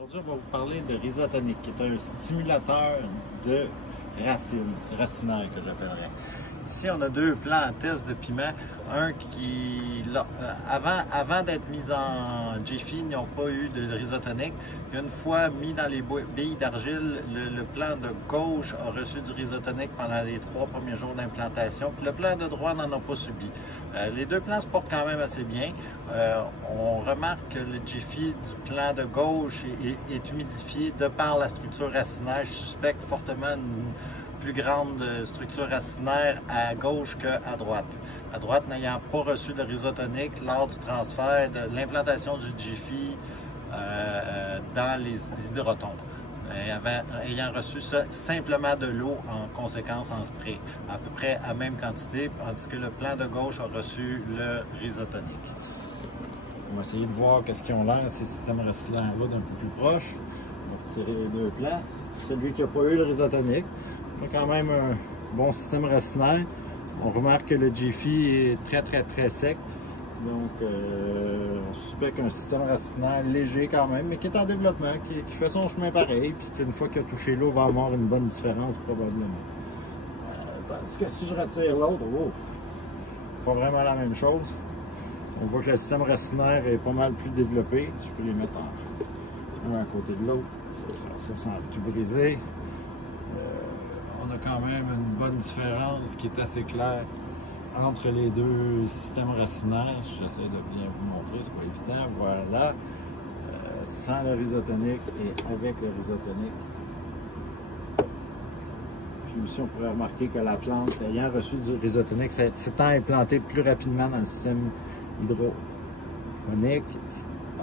Aujourd'hui, on va vous parler de Rhizotonic, qui est un stimulateur de racinaire que j'appellerais. Ici, on a deux plants en test de piment. Un qui, avant d'être mis en Jiffy, ils n'ont pas eu de Rhizotonic. Une fois mis dans les billes d'argile, le plant de gauche a reçu du Rhizotonic pendant les 3 premiers jours d'implantation. Le plant de droite n'en a pas subi. Les deux plants se portent quand même assez bien. On remarque que le Jiffy du plant de gauche est humidifié de par la structure racinaire. Je suspecte fortement une plus grande structure racinaire à gauche qu'à droite. À droite, n'ayant pas reçu de Rhizotonic lors du transfert de l'implantation du Jiffy dans les hydrotombes. Ayant reçu ça, simplement de l'eau en conséquence en spray, à peu près à même quantité, tandis que le plant de gauche a reçu le Rhizotonic. On va essayer de voir qu'est-ce qu'ils ont l'air, ces systèmes racinaires-là, d'un peu plus proche. On va retirer les deux plants. Celui qui n'a pas eu le Rhizotonic, il a quand même un bon système racinaire. On remarque que le Jiffy est très sec. Donc, on suspecte qu'un système racinaire léger quand même, mais qui est en développement, qui fait son chemin pareil, puis qu'une fois qu'il a touché l'eau, va avoir une bonne différence probablement. Tandis que si je retire l'autre, pas vraiment la même chose. On voit que le système racinaire est pas mal plus développé. Si je peux les mettre un à côté de l'autre, ça sans tout briser. On a quand même une bonne différence qui est assez claire entre les deux systèmes racinaires. J'essaie de bien vous montrer, c'est pas évident. Voilà, sans le Rhizotonic et avec le Rhizotonic. Puis aussi, on pourrait remarquer que la plante, ayant reçu du Rhizotonic, s'étant implantée plus rapidement dans le système hydroponique,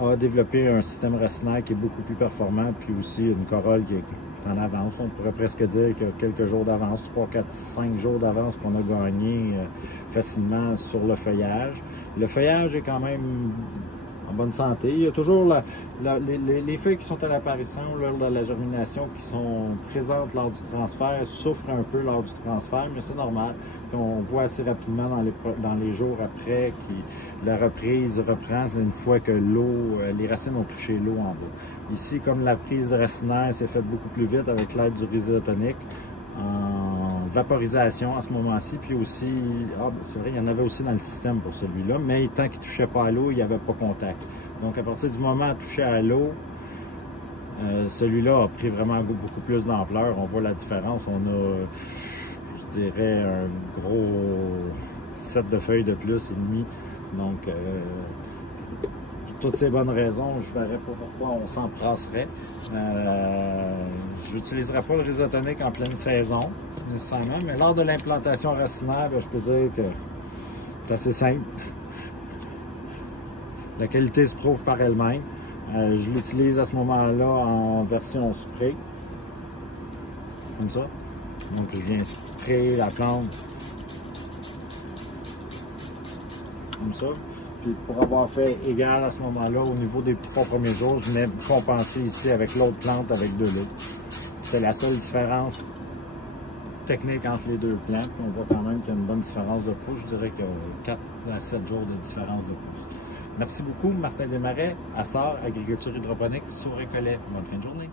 a développé un système racinaire qui est beaucoup plus performant, puis aussi une corolle qui est en avance. On pourrait presque dire qu'il y a quelques jours d'avance, 3, 4, 5 jours d'avance qu'on a gagné facilement sur le feuillage. Le feuillage est quand même en bonne santé. Il y a toujours les feuilles qui sont à l'apparition lors de la germination, qui sont présentes lors du transfert, souffrent un peu lors du transfert, mais c'est normal. Puis on voit assez rapidement dans les jours après que la reprise reprend une fois que les racines ont touché l'eau en bas. Ici, comme la prise racinaire s'est faite beaucoup plus vite avec l'aide du Rhizotonic, en vaporisation à ce moment-ci, puis aussi, c'est vrai, il y en avait aussi dans le système pour celui-là, mais tant qu'il ne touchait pas à l'eau, il n'y avait pas contact. Donc à partir du moment où il touchait à l'eau, celui-là a pris vraiment beaucoup plus d'ampleur. On voit la différence. On a, je dirais, un gros set de feuilles de plus et demi. Donc, pour toutes ces bonnes raisons, je ne verrais pas pourquoi on s'embrasserait. Je n'utiliserai pas le Rhizotonic en pleine saison, nécessairement, mais lors de l'implantation racinaire, je peux dire que c'est assez simple. La qualité se prouve par elle-même. Je l'utilise à ce moment-là en version spray, comme ça. Donc je viens sprayer la plante, comme ça. Puis pour avoir fait égal à ce moment-là, au niveau des 3 premiers jours, je venais compenser ici avec l'autre plante avec de l'eau. C'était la seule différence technique entre les deux plantes. On voit quand même qu'il y a une bonne différence de pouce. Je dirais que 4 à 7 jours de différence de pouce. Merci beaucoup, Martin Desmarais, Assar, Agriculture hydroponique, sur Récollet. Bonne fin de journée.